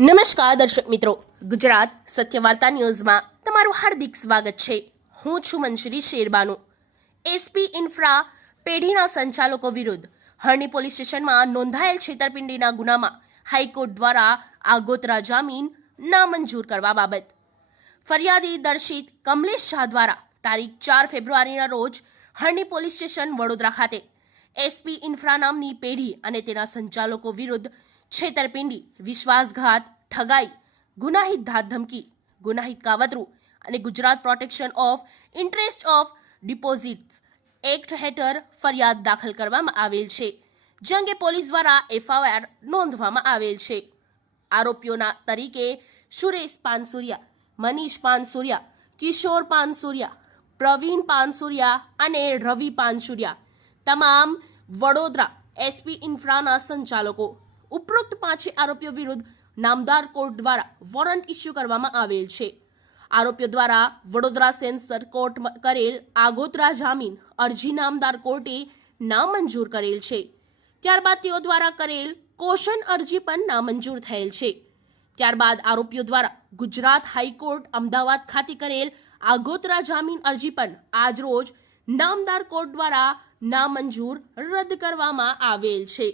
નમસ્કાર દર્શક મિત્રો, ગુજરાત સત્ય વાર્તા ન્યૂઝમાં તમારું હાર્દિક સ્વાગત છે। હું છું મંજરી શેરબાનુ। એસપી ઇન્ફ્રા પેઢીના સંચાલકો વિરુદ્ધ હરણી પોલીસ સ્ટેશનમાં નોંધાયેલ છેતરપિંડીના ગુનામાં હાઈકોર્ટ દ્વારા આગોતરા જામીન નામંજૂર કરવા બાબત ફરિયાદી દર્શિત કમલેશ શાહ દ્વારા તારીખ 4 ફેબ્રુઆરીના રોજ હરણી પોલીસ સ્ટેશન વડોદરા ખાતે એસપી ઇન્ફ્રા નામની પેઢી અને તેના સંચાલકો વિરુદ્ધ છેતરપિંડી, વિશ્વાસઘાત, ઠગાઈ, ગુનાહિત ધાકધમકી, ગુનાહિત કાવતરું અને Gujarat protection of interest of deposits act હેઠળ ફરિયાદ દાખલ કરવામાં આવેલ છે, જે અંગે પોલીસ દ્વારા એફઆઈઆર નોંધવામાં આવેલ છે। આરોપીઓના તરીકે સુરેશ પાનસુરિયા, મનીષ પાનસુરિયા, કિશોર પાનસુરિયા, પ્રવીણ પાનસુરિયા અને રવિ પાનસુરિયા તમામ વડોદરા એસપી ઇન્ફ્રાના સંચાલકો। ઉપરોક્ત પાંચે આરોપીઓ વિરુદ્ધ નામદાર કોર્ટ દ્વારા વોરંટ ઇસ્યુ કરવામાં આવેલ છે। આરોપીઓ દ્વારા વડોદરા સેન્સર કોર્ટ કરેલ આગોતરા જામીન અરજી નામદાર કોર્ટે નામંજૂર કરેલ છે। ત્યારબાદ તેઓ દ્વારા કરેલ કોશન અરજી પણ નામંજૂર થયેલ છે। ત્યારબાદ આરોપીઓ દ્વારા ગુજરાત હાઈકોર્ટ અમદાવાદ ખાતે કરેલ આગોતરા જામીન અરજી પણ આજરોજ નામદાર કોર્ટ દ્વારા નામંજૂર રદ કરવામાં આવેલ છે।